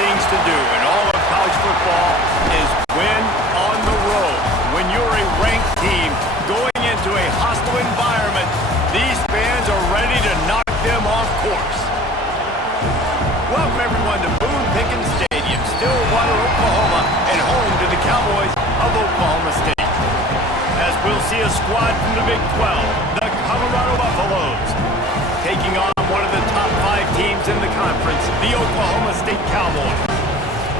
things to do in all of college football is win on the road. When you're a ranked team going into a hostile environment, these fans are ready to knock them off course. Welcome everyone to Boone Pickens Stadium, Stillwater, Oklahoma, and home to the Cowboys of Oklahoma State. As we'll see a squad from the Big 12, the Colorado Buffaloes, taking on one of the top 5 teams in the conference, the Oklahoma State Cowboys.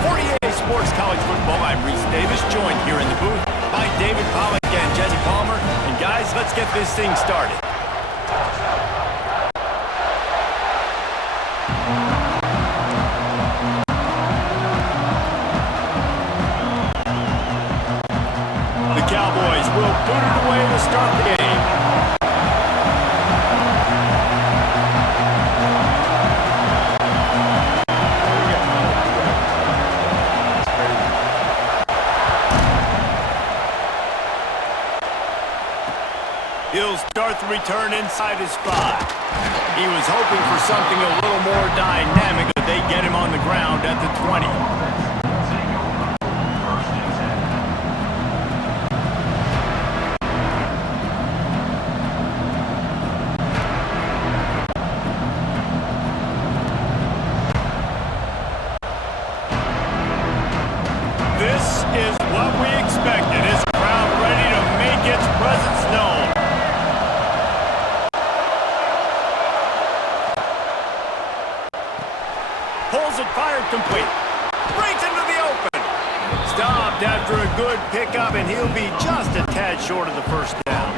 For EA Sports College Football, I'm Reese Davis, joined here in the booth by David Pollack and Jesse Palmer. And guys, let's get this thing started. The Cowboys will boot it away to start the game. He'll start the return inside his 5. He was hoping for something a little more dynamic, but they get him on the ground at the 20. This is what we expected. His crowd ready to make its presence known. Pulls it, fired complete. Breaks into the open. Stopped after a good pickup, and he'll be just a tad short of the first down.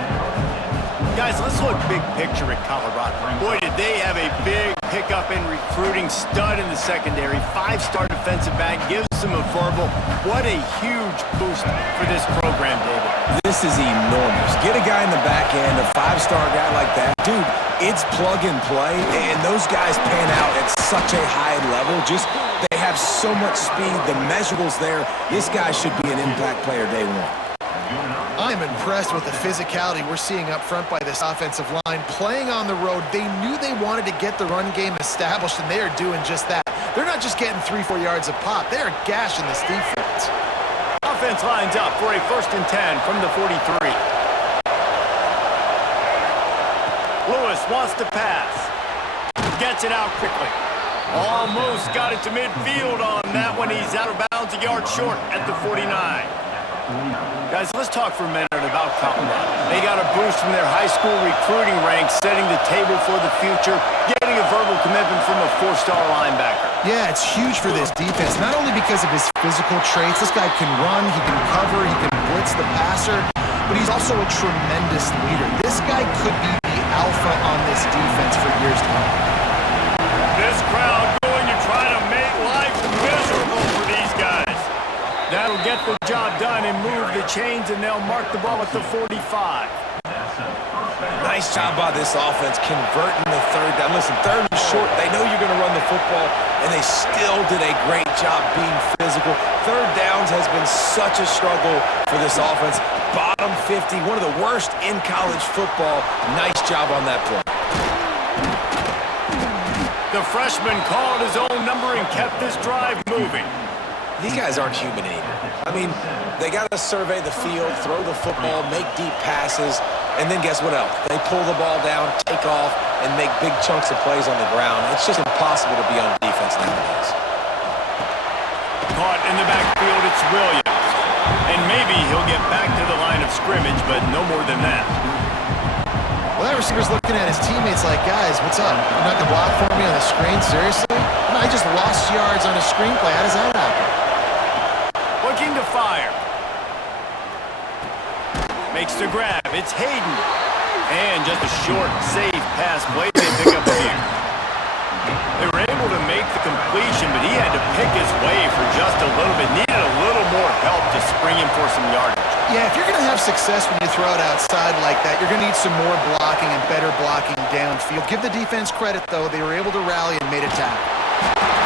Guys, let's look big picture at Colorado. Boy, did they have a big pickup in recruiting. Stud in the secondary. 5-star defensive back. Gives them a verbal. What a huge boost for this program, David. This is enormous. Get a guy in the back end, a 5-star guy like that. Dude, it's plug and play, and those guys pan out at such a high level. Just, they have so much speed. The measurables there. This guy should be an impact player day one. I'm impressed with the physicality we're seeing up front by this offensive line. Playing on the road, they knew they wanted to get the run game established, and they are doing just that. They're not just getting 3-4 yards a pop. They are gashing this defense. Offense lines up for a 1st and 10 from the 43. Lewis wants to pass. Gets it out quickly. Almost got it to midfield on that one. He's out of bounds, a yard short at the 49. Guys, let's talk for a minute about Colorado. They got a boost from their high school recruiting ranks, setting the table for the future, getting a verbal commitment from a 4-star linebacker. Yeah, it's huge for this defense, not only because of his physical traits. This guy can run, he can cover, he can blitz the passer, but he's also a tremendous leader. This guy could be the alpha on this defense for years to come. This crowd going to try to make life miserable for these guys. That'll get the job done and move the chains, and they'll mark the ball at the 45. Nice job by this offense converting the 3rd down. Listen, 3rd and short, they know you're going to run the football, and they still did a great job being physical. 3rd downs has been such a struggle for this offense. Bottom 50, one of the worst in college football. Nice job on that play. The freshman called his own number and kept this drive moving. These guys aren't human either. I mean, they got to survey the field, throw the football, make deep passes, and then guess what else? They pull the ball down, take off, and make big chunks of plays on the ground. It's just impossible to be on defense nowadays. Caught in the backfield, it's Williams. And maybe he'll get back to the line of scrimmage, but no more than that. Well, that receiver's looking at his teammates like, guys, what's up? You're not going to block for me on the screen? Seriously? I just lost yards on a screenplay. How does that happen? Looking to fire. Makes the grab. It's Hayden. And just a short, safe pass play they pick up here. They were able to make the completion, but he had to pick his way for just a little bit. Needed a little more help to spring him for some yardage. Yeah, if you're going to have success when you throw it outside like that, you're going to need some more blocking and better blocking downfield. Give the defense credit, though. They were able to rally and made a tackle.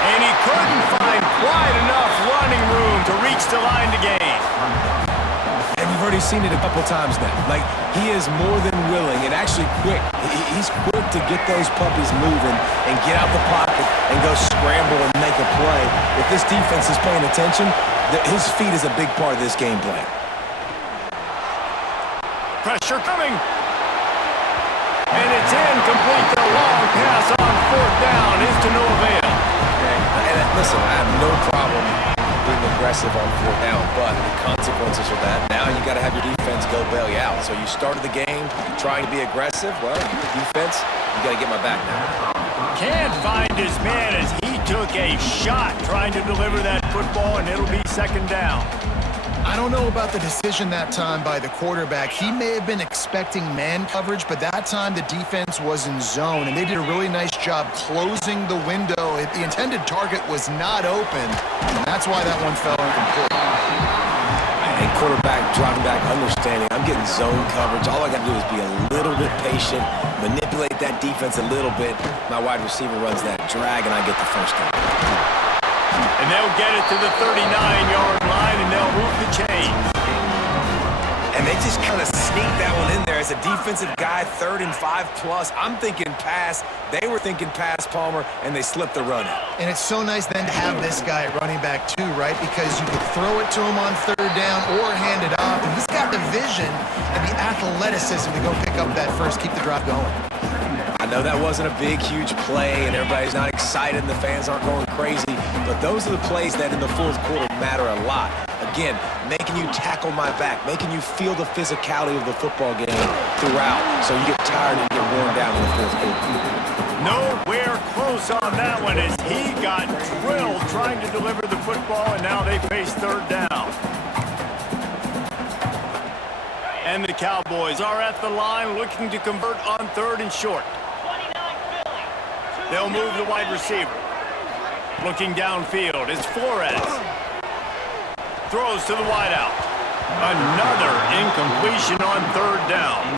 And he couldn't find quite enough running room to reach the line to gain. And you've already already seen it a couple times now. Like, he is more than willing and actually quick. He's quick to get those puppies moving and get out the pocket and go scramble and make a play. If this defense is paying attention, his feet is a big part of this game plan. Pressure coming. And it's incomplete. The long pass on fourth down is to no avail. And listen, I have no problem being aggressive on fourth down, but the consequences of that, now you got to have your defense go bail you out. So you started the game trying to be aggressive. Well, defense, you got to get my back now. Can't find his man as he took a shot trying to deliver that football, and it'll be second down. I don't know about the decision that time by the quarterback. He may have been expecting man coverage, but that time the defense was in zone, and they did a really nice job closing the window. The intended target was not open, and that's why that one fell incomplete. And quarterback dropping back, understanding I'm getting zone coverage. All I got to do is be a little bit patient, manipulate that defense a little bit. My wide receiver runs that drag, and I get the first down. And they'll get it to the 39-yard line, and they'll move the chains. And they just kind of sneak that one in there. As a defensive guy, 3rd and 5+. I'm thinking pass. They were thinking pass, Palmer, and they slipped the run out. And it's so nice then to have this guy at running back too, right? Because you could throw it to him on 3rd down or hand it off. And he's got the vision and the athleticism to go pick up that first, keep the drive going. I know that wasn't a big, huge play, and everybody's not excited, and the fans aren't going crazy, but those are the plays that in the fourth quarter matter a lot. Again, making you tackle my back, making you feel the physicality of the football game throughout, so you get tired and get worn down in the fourth quarter. Nowhere close on that one as he got drilled trying to deliver the football, and now they face 3rd down. And the Cowboys are at the line looking to convert on 3rd and short. They'll move the wide receiver. Looking downfield, it's Flores. Throws to the wideout. Another incompletion on 3rd down.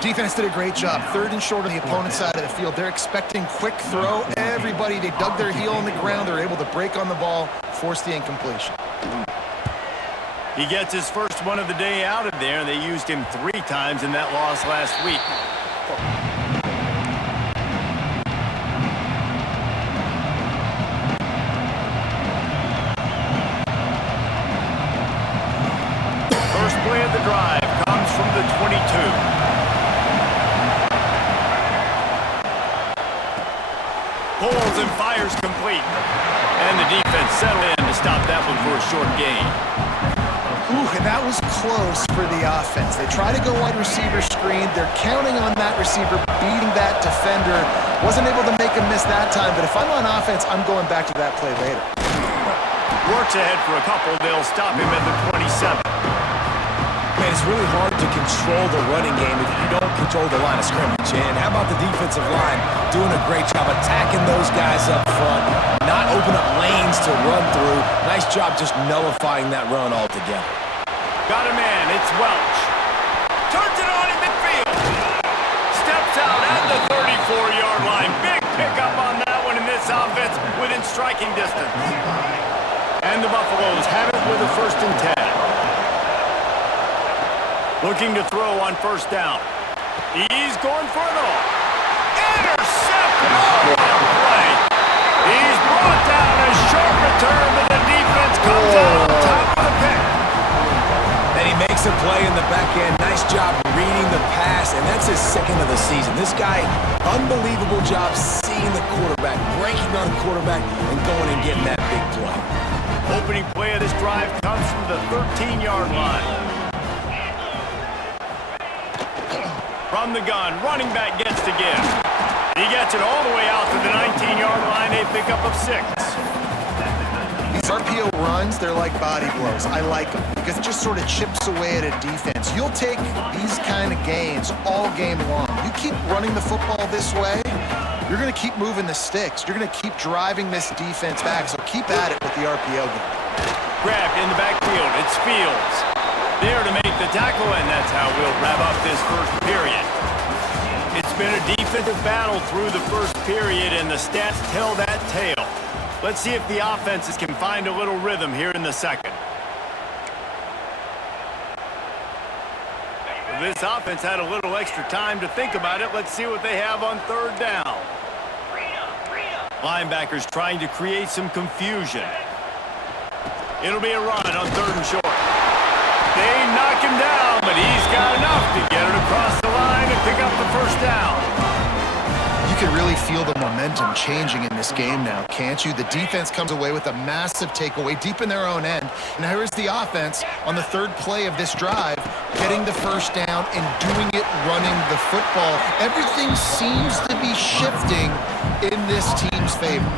Defense did a great job. 3rd and short on the opponent's side of the field. They're expecting quick throw. Everybody, they dug their heel on the ground. They're able to break on the ball, force the incompletion. He gets his first one of the day out of there. They used him 3 times in that loss last week. First play of the drive comes from the 22. Pulls and fires complete. And the defense settled in to stop that one for a short gain. Ooh, and that was close for the offense. They try to go wide receiver screen. They're counting on that receiver beating that defender. Wasn't able to make a miss that time, but if I'm on offense, I'm going back to that play later. Works ahead for a couple. They'll stop him at the 27. Man, it's really hard to control the running game if you don't control the line of scrimmage. And how about the defensive line doing a great job attacking those guys up front, not open up lanes to run through. Nice job just nullifying that run altogether. Got a man, it's Welch. Turns it on in midfield. Steps out at the 34-yard line. Big pickup on that one in this offense within striking distance. And the Buffaloes have it with a 1st and 10. Looking to throw on 1st down. He's going for it all. Intercepted. Oh, what a play. He's brought down a short return, but the defense comes out on top of the pick. And he makes a play in the back end. Nice job reading the pass, and that's his 2nd of the season. This guy, unbelievable job seeing the quarterback, breaking on the quarterback, and going and getting that big play. Opening play of this drive comes from the 13-yard line. From the gun, running back gets the gift. He gets it all the way out to the 19-yard line, a pickup of 6. These RPO runs, they're like body blows. I like them because it just sort of chips away at a defense. You'll take these kind of gains all game long. You keep running the football this way, you're going to keep moving the sticks. You're going to keep driving this defense back, so keep at it with the RPO game. Grabbed in the backfield, it's Fields. There to make the tackle, and that's how we'll wrap up this first period. It's been a defensive battle through the first period, and the stats tell that tale. Let's see if the offenses can find a little rhythm here in the second. this offense had a little extra time to think about it. Let's see what they have on third down. Linebackers trying to create some confusion. It'll be a run on third and short. They knock him down, but he's got enough to get it across the line and pick up the first down. You can really feel the momentum changing in this game now, can't you? The defense comes away with a massive takeaway deep in their own end. And here's the offense on the third play of this drive, getting the first down and doing it running the football. Everything seems to be shifting in this team's favor.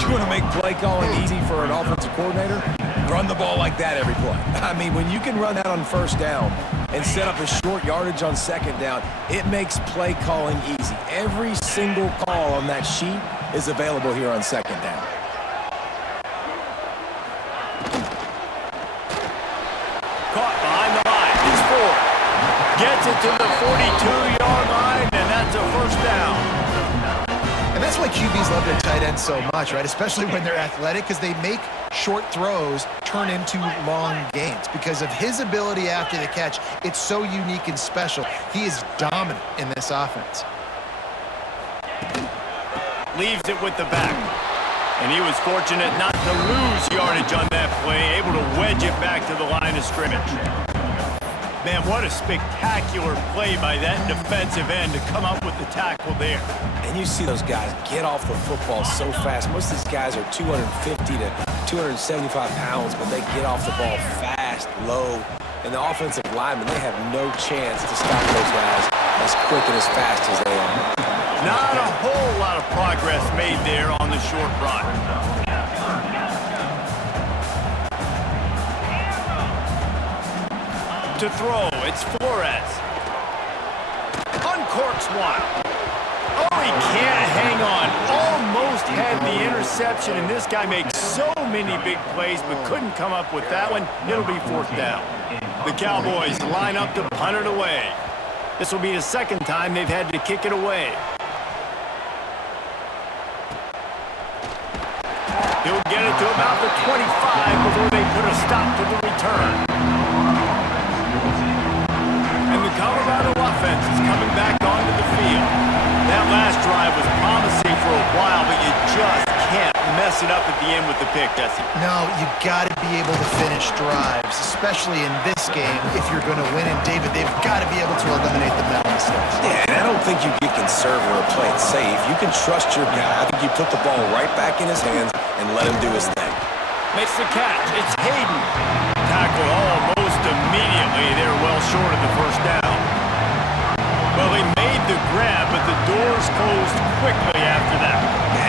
You want to make play calling easy for an offensive coordinator? Run the ball like that every play. I mean, when you can run that on first down and set up a short yardage on second down, it makes play calling easy. Every single call on that sheet is available here on second down. Caught behind the line. It's Ford. Gets it to the 42-yard line, and that's a first down. And that's why QBs love their tight ends so much, right? Especially when they're athletic, because they make short throws turn into long gains. Because of his ability after the catch, it's so unique and special. He is dominant in this offense. Leaves it with the back. And he was fortunate not to lose yardage on that play, able to wedge it back to the line of scrimmage. Man, what a spectacular play by that defensive end to come up with the tackle there. And you see those guys get off the football so fast. Most of these guys are 250 to 275 pounds, but they get off the ball fast, low. And the offensive linemen, they have no chance to stop those guys as quick and as fast as they are. Not a whole lot of progress made there on the short run. To throw, it's Flores. Uncorks one. Oh, he can't hang on. Almost had the interception, and this guy makes so many big plays, but couldn't come up with that one. It'll be fourth down. The Cowboys line up to punt it away. This will be the second time they've had to kick it away. He'll get it to about the 25 before they put a stop to the return. And the Colorado offense is coming back onto the field. That last drive was promising for a while, but you just can't mess it up at the end with the pick, Jesse. No, you got to be able to finish drives, especially in this game. If you're going to win, and David, they've got to be able to eliminate the mental mistakes. Yeah, and I don't think you get conservative or play it safe. You can trust your guy. I think you put the ball right back in his hands and let him do his thing. Makes the catch. It's Hayden. Tackled almost immediately. They're well short of the first down. Well, he made the grab, but the doors closed quickly after that.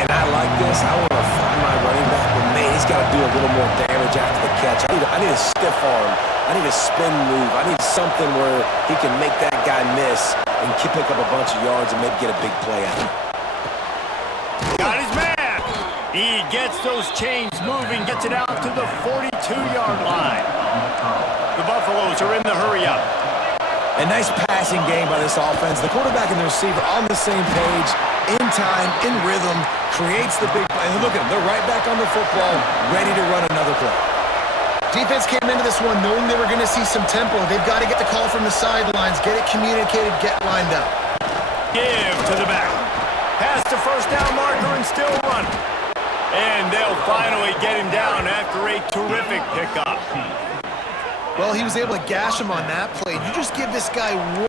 And I like this. I want to find my running back, but man, he's got to do a little more damage after the catch. I need a stiff arm. I need a spin move. I need something where he can make that guy miss and pick up a bunch of yards and maybe get a big play out of it. Got his man. He gets those chains moving, gets it out to the 42-yard line. The Buffaloes are in the hurry-up. A nice passing game by this offense. The quarterback and the receiver on the same page, in time, in rhythm, creates the big play. And look at them. They're right back on the football, ready to run another play. Defense came into this one knowing they were going to see some tempo. They've got to get the call from the sidelines, get it communicated, get lined up. Give to the back. Pass the first down marker and still running. And they'll finally get him down after a terrific pickup. Well, he was able to gash him on that play. You just give this guy 1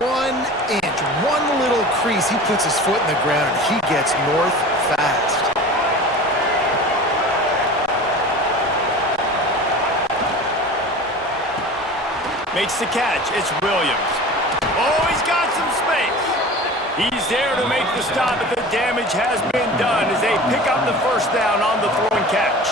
inch, one little crease. He puts his foot in the ground, and he gets north fast. Makes the catch. It's Williams. Oh, he's got some space. He's there to make the stop, but the damage has been done as they pick up the first down on the throw and catch.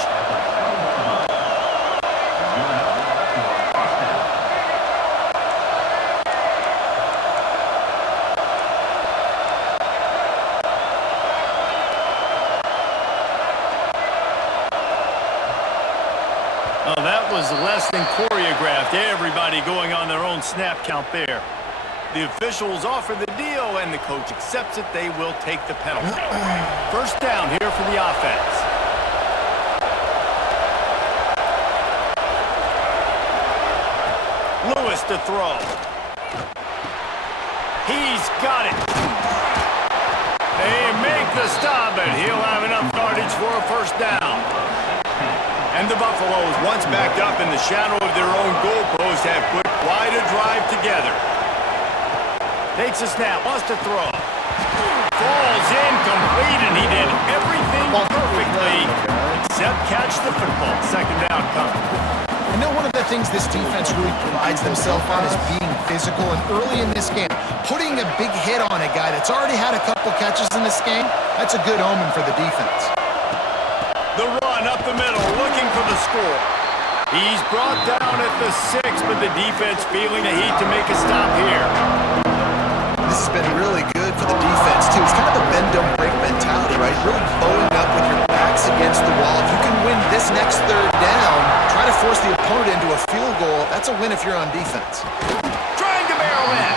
Oh, that was less than choreographed. Everybody going on their own snap count there. The officials offer the deal, and the coach accepts it. They will take the penalty. First down here for the offense. Lewis to throw. He's got it. They make the stop, and he'll have enough yardage for a first down. And the Buffaloes, once backed up in the shadow of their own goalpost, have put quite a drive together. Takes a snap, wants to throw. Falls incomplete, and he did everything perfectly except catch the football. Second down coming. I know one of the things this defense really prides themselves on is being physical, and early in this game, putting a big hit on a guy that's already had a couple catches in this game, that's a good omen for the defense. The run up the middle, looking for the score. He's brought down at the 6, but the defense feeling the heat to make a stop here. This has been really good for the defense, too. It's kind of a bend-don't-break mentality, right? Really bowing up with your backs against the wall. If you can win this next third down, try to force the opponent into a field goal. That's a win if you're on defense. Trying to barrel in.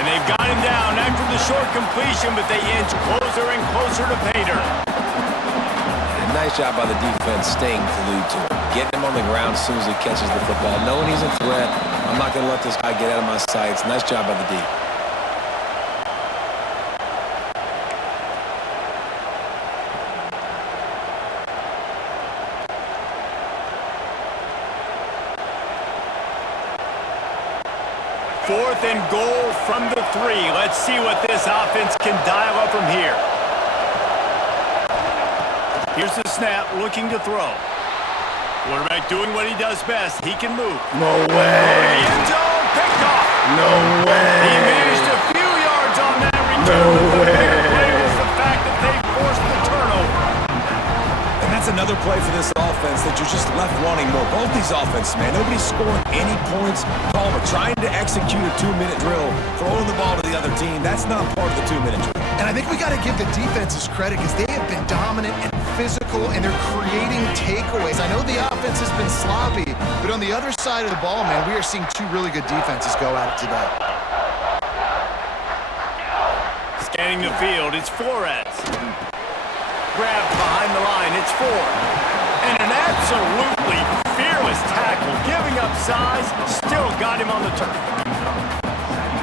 And they've got him down after the short completion, but they inch closer and closer to pay dirt. Nice job by the defense staying glued to him. Getting him on the ground as soon as he catches the football. Knowing he's a threat, I'm not going to let this guy get out of my sights. Nice job by the D. Fourth and goal from the 3. Let's see what this offense can dial up from here. Here's the snap, looking to throw. Quarterback doing what he does best. He can move. No way. The end zone, picked off. No way. He managed a few yards on that return. No The way. bigger play was the fact that they forced the turnover. And that's another play for this offense that you're just left wanting more. Both these offenses, man, nobody's scoring any points. Palmer trying to execute a 2-minute drill, throwing the ball to the other team. That's not part of the 2-minute drill. And I think we got to give the defenses credit because they have been dominant and physical, and they're creating takeaways. I know the offense has been sloppy, but on the other side of the ball, man, we are seeing two really good defenses go at it today. Scanning the field, it's Flores. Grabbed behind the line, it's Ford. And an absolutely fearless tackle, giving up size, still got him on the turf.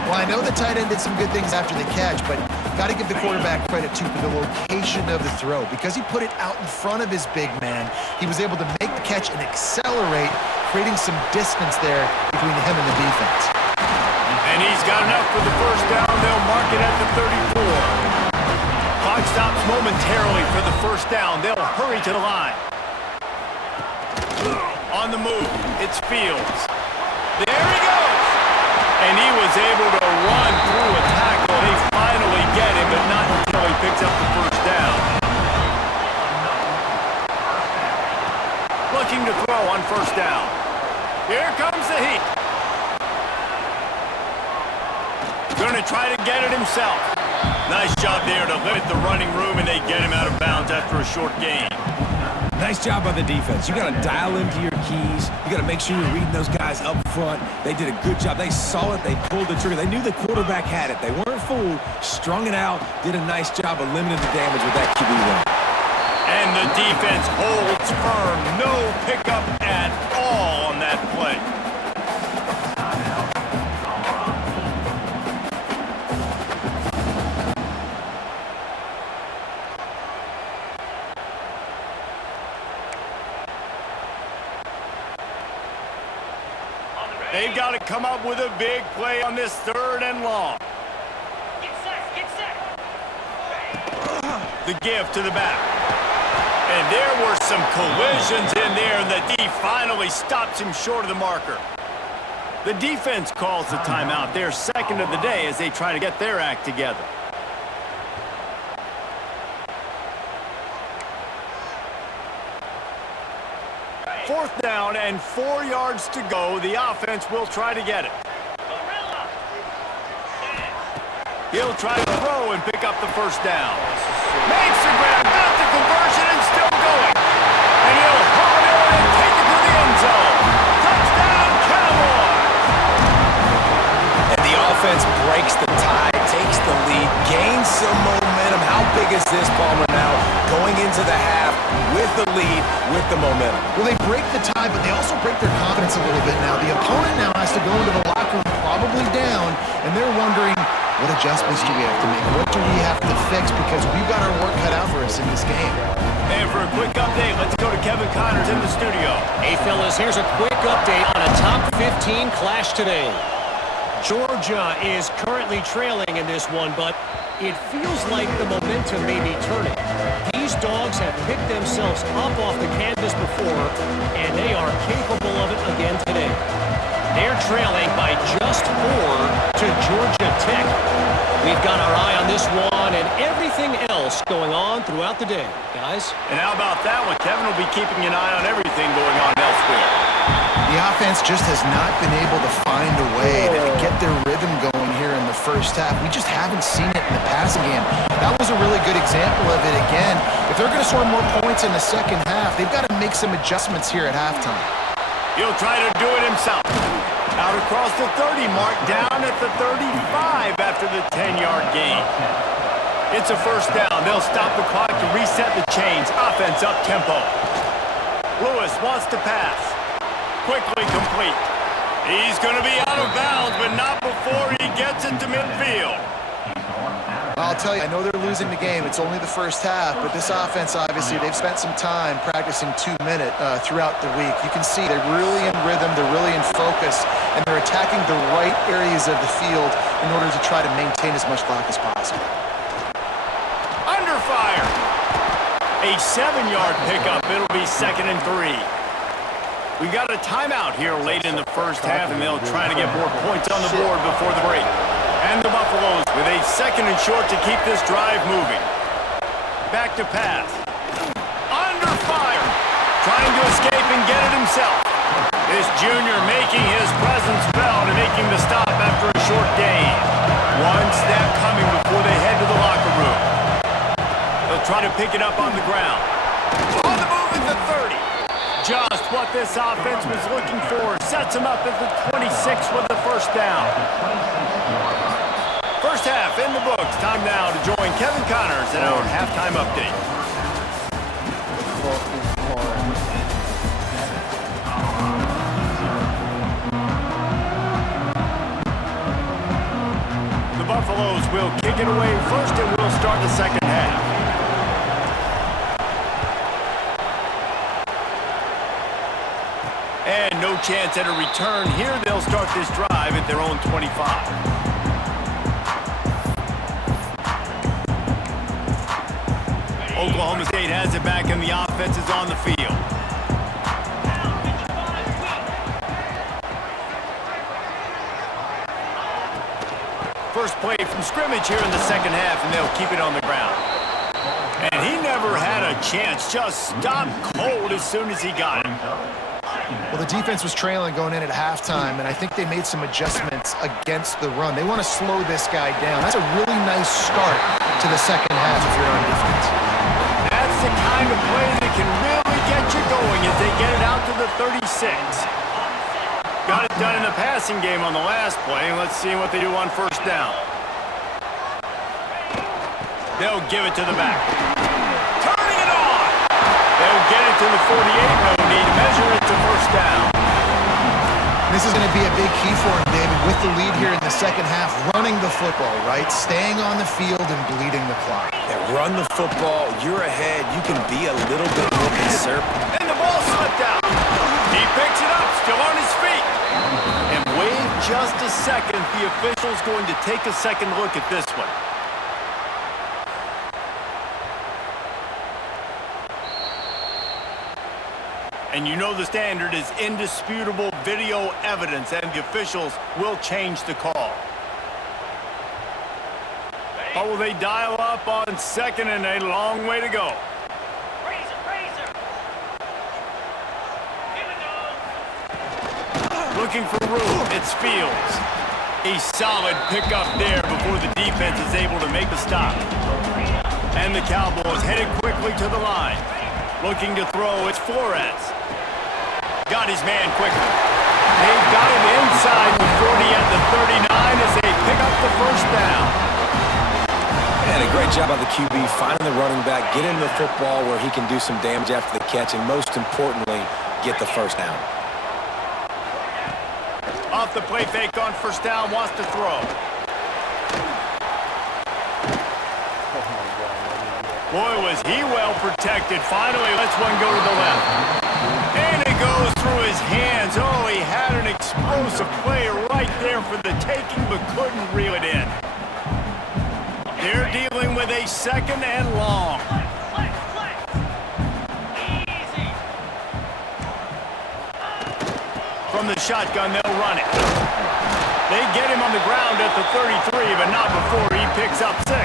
Well, I know the tight end did some good things after the catch, but got to give the quarterback credit, too, for the location of the throw. Because he put it out in front of his big man, he was able to make the catch and accelerate, creating some distance there between him and the defense. And he's got enough for the first down. They'll mark it at the 34. Clock stops momentarily for the first down. They'll hurry to the line. On the move, it's Fields. There he goes! And he was able to run through a tackle. They finally get him, but not until he picks up the first down. Looking to throw on first down. Here comes the heat. Going to try to get it himself. Nice job there to limit the running room, and they get him out of bounds after a short gain. Nice job by the defense. You got to dial into your keys. You got to make sure you're reading those guys up front. They did a good job. They saw it. They pulled the trigger. They knew the quarterback had it. They weren't fooled. Strung it out. Did a nice job of limiting the damage with that QB run. And the defense holds firm. No pickup at all on that play. They've got to come up with a big play on this third and long. Get set. The give to the back. And there were some collisions in there, and the D finally stops him short of the marker. The defense calls the timeout. Their second of the day as they try to get their act together. Fourth down and 4 yards to go. The offense will try to get it. He'll try to throw and pick up the first down. Makes the grab, got the conversion, and still going. And he'll haul it in and take it to the end zone. Touchdown, Cowboys! And the offense breaks the tie, takes the lead, gains some momentum. How big is this, Palmer, now? Going into the half with the lead, with the momentum. Well, they break the tie, but they also break their confidence a little bit now. The opponent now has to go into the locker room probably down, and they're wondering, What adjustments do we have to make? What do we have to fix? Because we've got our work cut out for us in this game. And for a quick update, let's go to Kevin Connors in the studio. Hey, fellas, here's a quick update on a top 15 clash today. Georgia is currently trailing in this one, but it feels like the momentum may be turning. These dogs have picked themselves up off the canvas before, and they are capable of it again today. They're trailing by just 4 to Georgia Tech. We've got our eye on this one and everything else going on throughout the day, guys. And how about that one? Kevin will be keeping an eye on everything going on elsewhere. The offense just has not been able to find a way to get their rhythm going here in the first half. We just haven't seen it in the passing game. That was a really good example of it again. If they're going to score more points in the second half, they've got to make some adjustments here at halftime. He'll try to do it himself. Out across the 30 mark, down at the 35 after the 10-yard gain. It's a first down. They'll stop the clock to reset the chains. Offense up tempo. Lewis wants to pass. Quickly complete. He's going to be out of bounds, but not before he gets it to midfield. I'll tell you, I know they're losing the game. It's only the first half, but this offense, obviously, they've spent some time practicing 2-minute throughout the week. You can see they're really in rhythm, they're really in focus, and they're attacking the right areas of the field in order to try to maintain as much clock as possible. Under fire. A 7-yard pickup. It'll be 2nd and 3. We got a timeout here late in the first half, and they'll try to get more points on the board before the break. And the Buffaloes with a 2nd and short to keep this drive moving. Back to pass. Under fire. Trying to escape and get it himself. This junior making his presence felt and making the stop after a short gain. One snap coming before they head to the locker room. They'll try to pick it up on the ground. On the move at the 30. Just what this offense was looking for. Sets him up at the 26 with the first down. First half in the books. Time now to join Kevin Connors in our halftime update. The Buffaloes will kick it away first, and we'll start the second half. And no chance at a return here. They'll start this drive at their own 25. Oklahoma State has it back, and the offense is on the field. First play from scrimmage here in the second half, and they'll keep it on the ground. And he never had a chance. Just stopped cold as soon as he got it. Well, the defense was trailing going in at halftime, and I think they made some adjustments against the run. They want to slow this guy down. That's a really nice start to the second half if you're on defense. That's the kind of play that can really get you going as they get it out to the 36. Got it done in the passing game on the last play. Let's see what they do on first down. They'll give it to the back. Turning it on! They'll get it to the 48. No need to measure it to first down. This is going to be a big key for him, David, with the lead here in the second half, running the football, right? Staying on the field and bleeding the clock. Yeah, run the football. You're ahead. You can be a little bit more conservative. And the ball slipped out. He picks it up, still on his feet. And wait just a second. The official's going to take a second look at this one. And you know the standard is indisputable video evidence, and the officials will change the call. Or will they dial up on second and a long way to go? Razor. Here we go. Looking for room, it's Fields. A solid pickup there before the defense is able to make the stop. And the Cowboys headed quickly to the line. Looking to throw, it's Flores. Got his man quickly. They've got him inside the 40 at the 39 as they pick up the first down. And a great job by the QB finding the running back, get him the football where he can do some damage after the catch, and most importantly, get the first down. Off the play fake on first down, wants to throw. Boy, was he well protected. Finally, lets one go to the left. And it goes through his hands. Oh, he had an explosive play right there for the taking, but couldn't reel it in. They're dealing with a second and long. Easy. From the shotgun, they'll run it. They get him on the ground at the 33, but not before he picks up 6.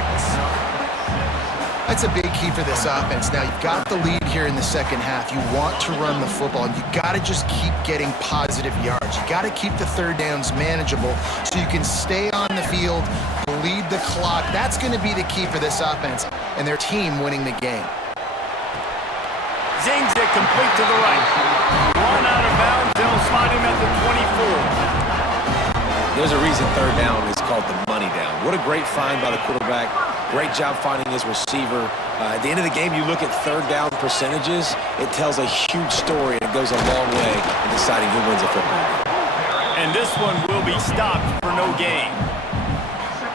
That's a big key for this offense. Now, you've got the lead here in the second half. You want to run the football, and you got to just keep getting positive yards. You got to keep the third downs manageable so you can stay on the field, bleed the clock. That's going to be the key for this offense and their team winning the game. Zings it complete to the right. One out of bounds. They'll spot him at the 24. There's a reason third down is called the money down. What a great find by the quarterback. Great job finding his receiver. At the end of the game, you look at third down percentages. It tells a huge story, and it goes a long way in deciding who wins a football game. And this one will be stopped for no gain.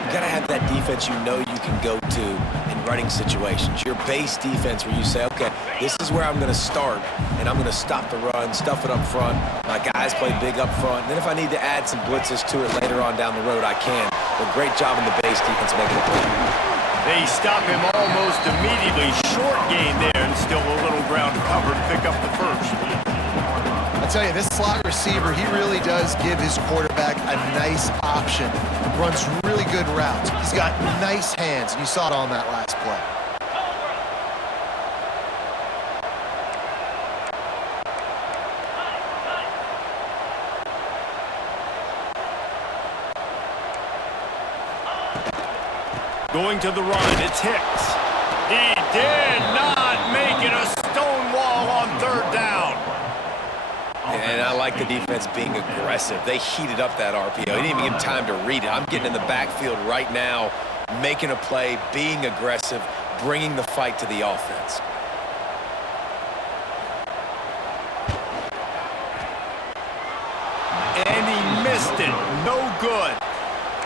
You got to have that defense you know you can go to in running situations. Your base defense where you say, okay, this is where I'm going to start, and I'm going to stop the run, stuff it up front. My guys play big up front. And then if I need to add some blitzes to it later on down the road, I can. But great job in the base defense making a play. They stop him almost immediately. Short gain there, and still a little ground to cover to pick up the first. I'll tell you, this slot receiver, he really does give his quarterback a nice option. Runs really good routes. He's got nice hands, and you saw it on that last play. Going to the run, it's Hicks. He did not make it a stone wall on third down. And I like the defense being aggressive. They heated up that RPO. He didn't even give him time to read it. I'm getting in the backfield right now, making a play, being aggressive, bringing the fight to the offense. And he missed it. No good.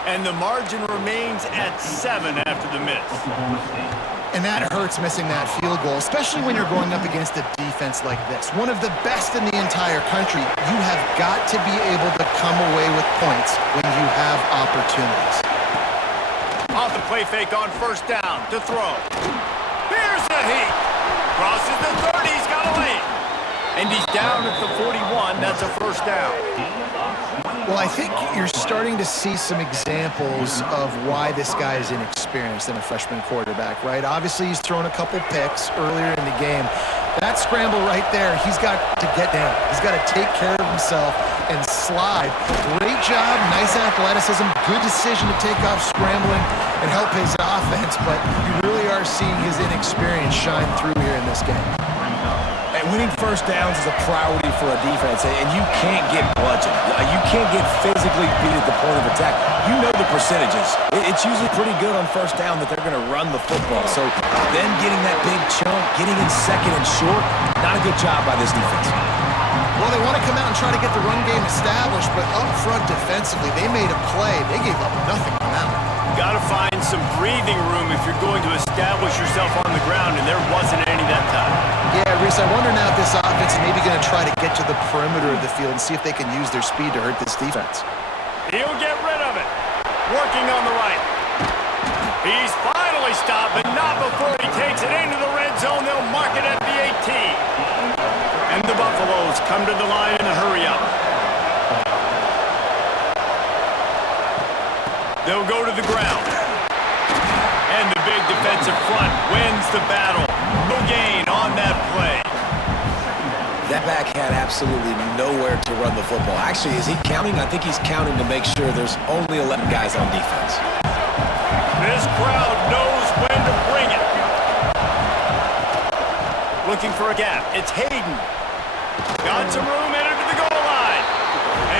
And the margin remains at 7 after the miss. And that hurts missing that field goal, especially when you're going up against a defense like this. One of the best in the entire country. You have got to be able to come away with points when you have opportunities. Off the play fake on first down to throw. Here's the heat. Crosses the 30, he's got a lead. And he's down at the 41, that's a first down. Well, I think you're starting to see some examples of why this guy is inexperienced in a freshman quarterback, right? Obviously, he's thrown a couple picks earlier in the game. That scramble right there, he's got to get down. He's got to take care of himself and slide. Great job, nice athleticism, good decision to take off scrambling and help his offense, but you really are seeing his inexperience shine through here in this game. And winning first downs is a priority for a defense, and you can't get bludgeoned. You can't get physically beat at the point of attack. You know the percentages. It's usually pretty good on first down that they're going to run the football. So then getting that big chunk, getting in second and short, not a good job by this defense. Well, they want to come out and try to get the run game established, but up front defensively, they made a play. They gave up nothing on that one. Got to find some breathing room if you're going to establish yourself on the ground, and there wasn't any that time. Yeah, Reese, I wonder now if this offense is maybe going to try to get to the perimeter of the field and see if they can use their speed to hurt this defense. He'll get rid of it. Working on the right. He's finally stopped, but not before he takes it into the red zone. They'll mark it at the 18. And the Buffaloes come to the line in a hurry up. They'll go to the ground. And the big defensive front wins the battle. No gain on that play. That back had absolutely nowhere to run the football. Actually, is he counting? I think he's counting to make sure there's only 11 guys on defense. This crowd knows when to bring it. Looking for a gap. It's Hayden. Got some room, headed to the goal line.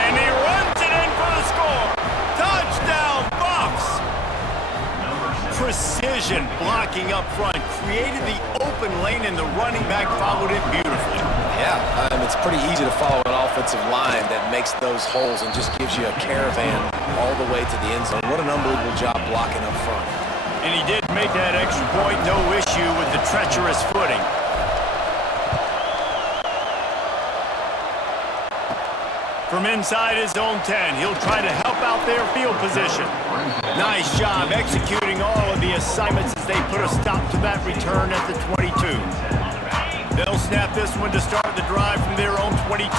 And he runs it in for the score. Touchdown, Buffs! Precision blocking up front. Created the open lane, and the running back followed it beautifully. Yeah, it's pretty easy to follow an offensive line that makes those holes and just gives you a caravan all the way to the end zone. What an unbelievable job blocking up front. And he did make that extra point, no issue with the treacherous footing. From inside his own 10, he'll try to help out their field position. Nice job executing all of the assignments as they put a stop to that return at the 22. They'll snap this one to start the drive from their own 22.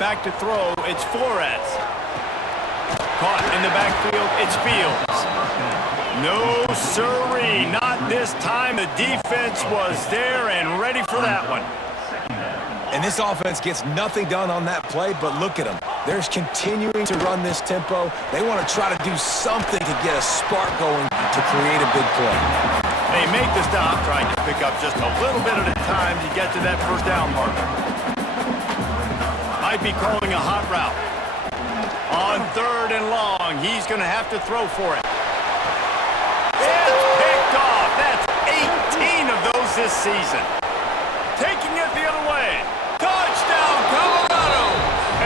Back to throw, it's Flores. Caught in the backfield, it's Fields. No sirree, not this time. The defense was there and ready for that one. And this offense gets nothing done on that play, but look at them. They're continuing to run this tempo. They want to try to do something to get a spark going to create a big play. They make the stop, trying to pick up just a little bit at a time to get to that first down marker. Might be calling a hot route. On 3rd and long, he's going to have to throw for it. It's picked off. That's 18 of those this season. Taking it the other way. Touchdown, Colorado!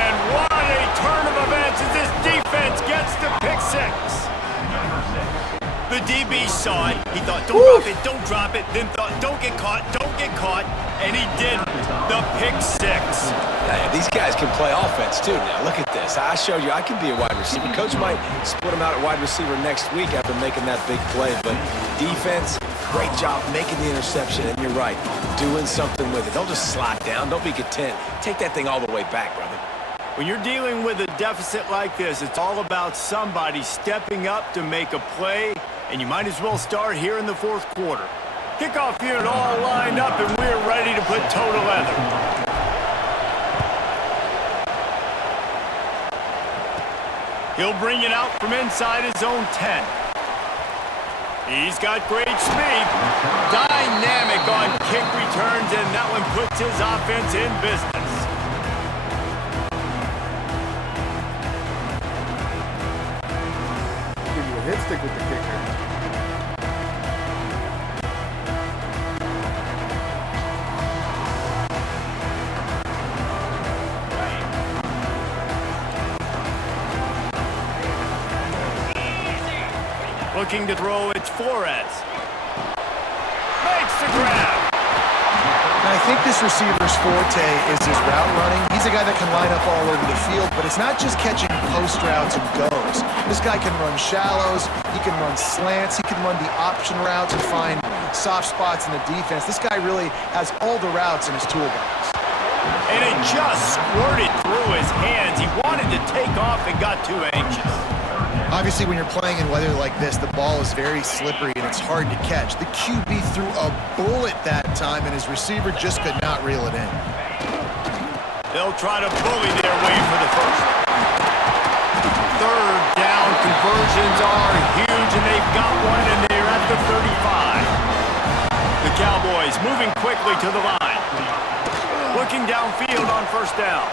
And what a turn of events as this defense gets the pick 6. The DB saw it. He thought, don't drop it. Then thought, don't get caught. And he did the pick 6. Yeah, these guys can play offense too now. Look at this. I showed you I can be a wide receiver. Coach might split him out at wide receiver next week after making that big play. But defense, great job making the interception. And you're right, doing something with it. Don't just slide down. Don't be content. Take that thing all the way back, brother. When you're dealing with a deficit like this, it's all about somebody stepping up to make a play, and you might as well start here in the 4th quarter. Kickoff unit all lined up, and we're ready to put toe to leather. He'll bring it out from inside his own 10. He's got great speed. Dynamic on kick returns, and that one puts his offense in business. Give you a hit stick with the kicker. Looking to throw, it's Flores. Makes the grab. And I think this receiver's forte is his route running. He's a guy that can line up all over the field, but it's not just catching post routes and goes. This guy can run shallows, he can run slants, he can run the option routes and find soft spots in the defense. This guy really has all the routes in his toolbox. And it just squirted through his hands. He wanted to take off and got too anxious. Obviously, when you're playing in weather like this, the ball is very slippery and it's hard to catch. The QB threw a bullet that time, and his receiver just could not reel it in. They'll try to bully their way for the first. 3rd down conversions are huge, and they've got one, and they're at the 35. The Cowboys moving quickly to the line. Looking downfield on 1st down.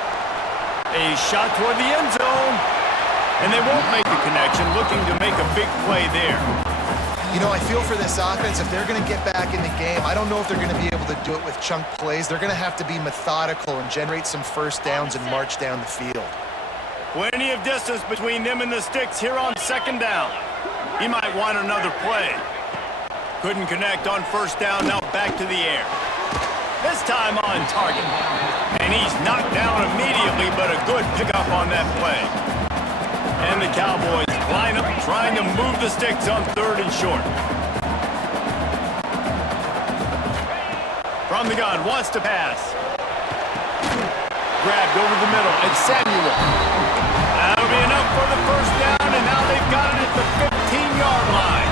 A shot toward the end zone. And they won't make the connection, looking to make a big play there. You know, I feel for this offense, if they're going to get back in the game, I don't know if they're going to be able to do it with chunk plays. They're going to have to be methodical and generate some first downs and march down the field. Plenty of distance between them and the sticks here on 2nd down. He might want another play. Couldn't connect on 1st down, now back to the air. This time on target. And he's knocked down immediately, but a good pickup on that play. And the Cowboys line up trying to move the sticks on 3rd and short. From the gun, wants to pass. Grabbed over the middle, and Samuel. That'll be enough for the 1st down, and now they've got it at the 15-yard line.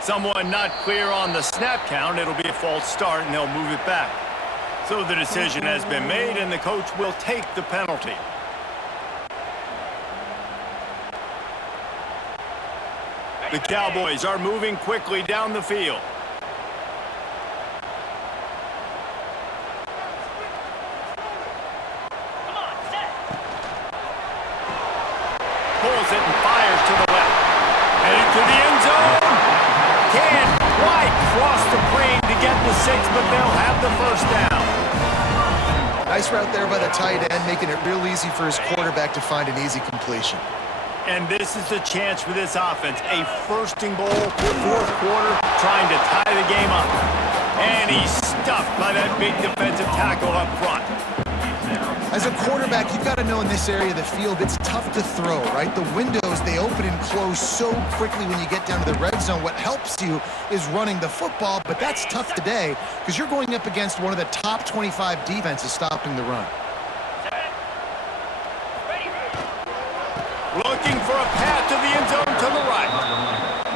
Someone not clear on the snap count. It'll be a false start, and they'll move it back. So the decision has been made, and the coach will take the penalty. The Cowboys are moving quickly down the field. Pulls it and fires to the left. Headed to the end zone. Can't get the 6, but they'll have the first down. Nice route there by the tight end, making it real easy for his quarterback to find an easy completion. And this is the chance for this offense. A first and goal, fourth quarter, trying to tie the game up. And he's stuffed by that big defensive tackle up front. As a quarterback, you've got to know in this area of the field, it's tough to throw, right? The windows, they open and close so quickly when you get down to the red zone. What helps you is running the football, but that's tough today because you're going up against one of the top 25 defenses stopping the run. Looking for a path to the end zone to the right.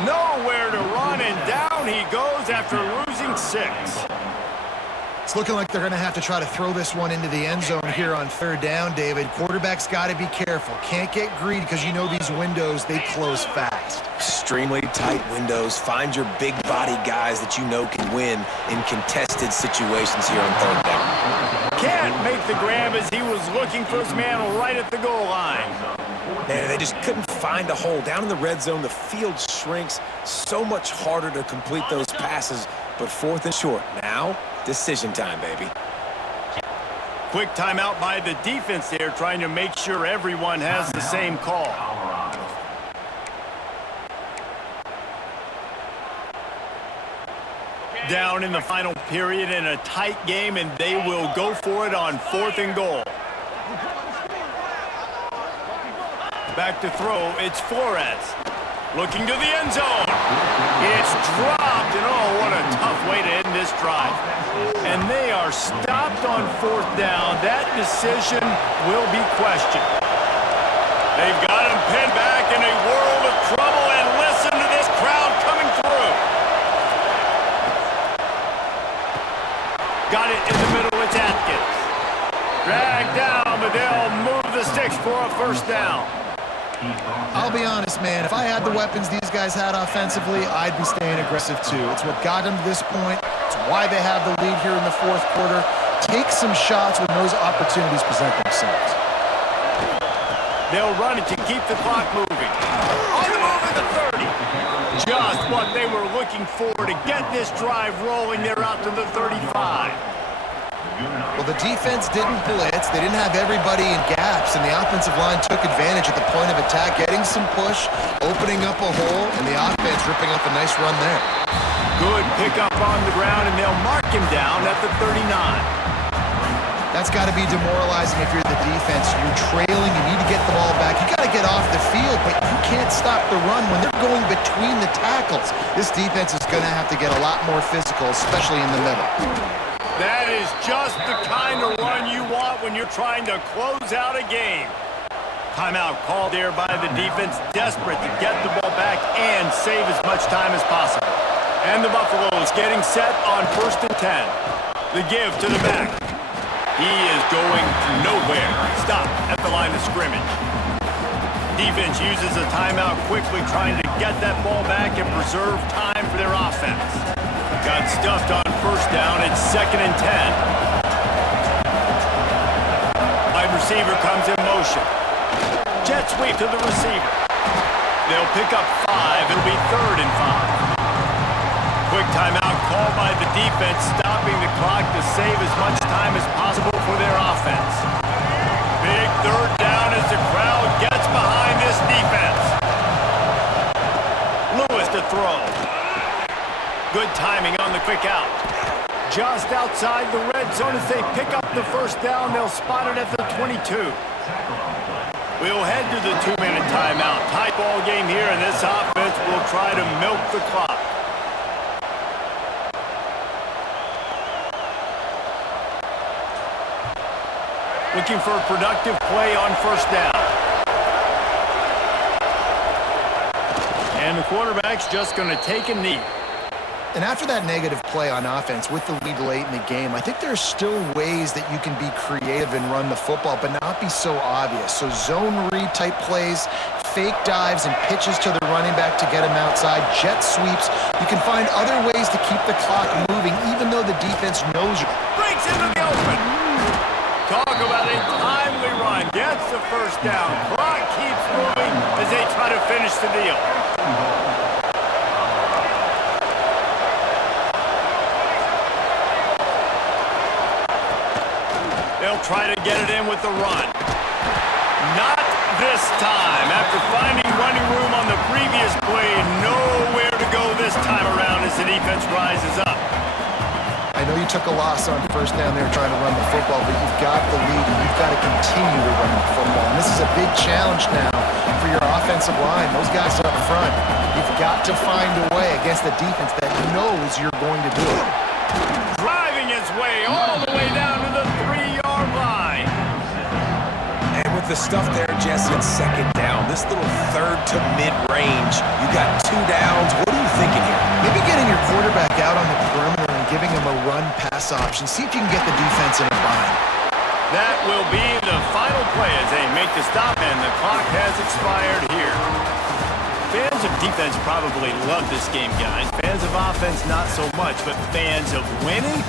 Nowhere to run, and down he goes after losing 6. It's looking like they're going to have to try to throw this one into the end zone here on third down, David. Quarterback's got to be careful. Can't get greedy because you know these windows, they close fast. Extremely tight windows. Find your big body guys that you know can win in contested situations here on third down. Can't make the grab as he was looking for his man right at the goal line. Man, they just couldn't find a hole. Down in the red zone, the field shrinks. So much harder to complete those passes, but fourth and short. Now, decision time, baby. Quick timeout by the defense there, trying to make sure everyone has the same call. Down in the final period in a tight game, and they will go for it on fourth and goal. Back to throw, it's Flores. Looking to the end zone. It's dropped, and oh, what a tough way to end this drive. And they are stopped on fourth down. That decision will be questioned. They've got him pinned back in a world of trouble, and listen to this crowd coming through. Got it in the middle, it's Atkins. Dragged down, but they'll move the sticks for a first down. I'll be honest, man. If I had the weapons these guys had offensively, I'd be staying aggressive too. It's what got them to this point. It's why they have the lead here in the fourth quarter. Take some shots when those opportunities present themselves. They'll run it to keep the clock moving. On the move at the 30. Just what they were looking for to get this drive rolling. They're out to the 35. Well, the defense didn't blitz. They didn't have everybody in gaps, and the offensive line took advantage at the point of attack, getting some push, opening up a hole, and the offense ripping up a nice run there. Good pickup on the ground, and they'll mark him down at the 39. That's got to be demoralizing if you're the defense. You're trailing, you need to get the ball back. You got to get off the field, but you can't stop the run when they're going between the tackles. This defense is going to have to get a lot more physical, especially in the middle. That is just the kind of run you want when you're trying to close out a game. Timeout called there by the defense, desperate to get the ball back and save as much time as possible. And the Buffaloes getting set on first and 10. The give to the back. He is going nowhere. Stop at the line of scrimmage. Defense uses a timeout quickly, trying to get that ball back and preserve time for their offense. Got stuffed on first down. It's second and 10. Wide receiver comes in motion. Jet sweep to the receiver. They'll pick up 5. It'll be third and 5. Quick timeout called by the defense, stopping the clock to save as much time as possible for their offense. Big third down as the crowd gets behind this defense. Lewis to throw. Good timing on the quick out. Just outside the red zone as they pick up the first down. They'll spot it at the 22. We'll head to the 2-minute timeout. Tight ball game here, and this offense will try to milk the clock. Looking for a productive play on first down. And the quarterback's just going to take a knee. And after that negative play on offense with the lead late in the game, I think there are still ways that you can be creative and run the football, but not be so obvious. So zone read type plays, fake dives and pitches to the running back to get him outside, jet sweeps. You can find other ways to keep the clock moving, even though the defense knows you. Breaks into the open. Talk about a timely run. Gets the first down. Clock keeps moving as they try to finish the deal. They'll try to get it in with the run. Not this time. After finding running room on the previous play, nowhere to go this time around as the defense rises up. I know you took a loss on first down there trying to run the football, but you've got the lead and you've got to continue to run the football. And this is a big challenge now for your offensive line. Those guys up front, you've got to find a way against a defense that knows you're going to do it. Driving his way all the way down to the 3-yard line. And with the stuff there, Jesse, it's second down. This little third to mid-range, you got 2 downs. What are you thinking here? Maybe getting your quarterback out on the perimeter and giving him a run-pass option. See if you can get the defense in a bind. That will be the final play as they make the stop, and the clock has expired here. Fans of defense probably love this game, guys. Fans of offense, not so much, but fans of winning?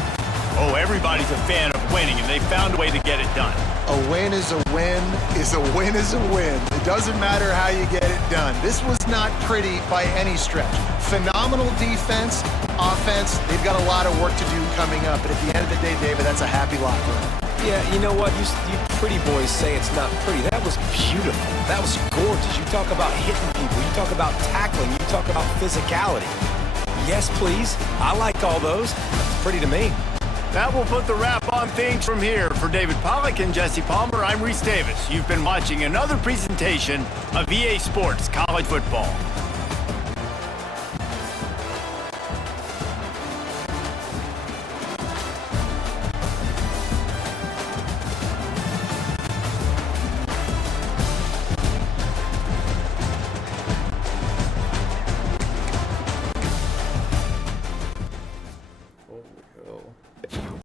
Oh, everybody's a fan of winning, and they found a way to get it done. A win is a win is a win is a win. It doesn't matter how you get it done. This was not pretty by any stretch. Phenomenal defense, offense. They've got a lot of work to do coming up. But at the end of the day, David, that's a happy lot for them. Yeah, you know what? You pretty boys say it's not pretty. That was beautiful. That was gorgeous. You talk about hitting people. You talk about tackling. You talk about physicality. Yes, please. I like all those. It's pretty to me. That will put the wrap on things from here. For David Pollack and Jesse Palmer, I'm Reese Davis. You've been watching another presentation of EA Sports College Football.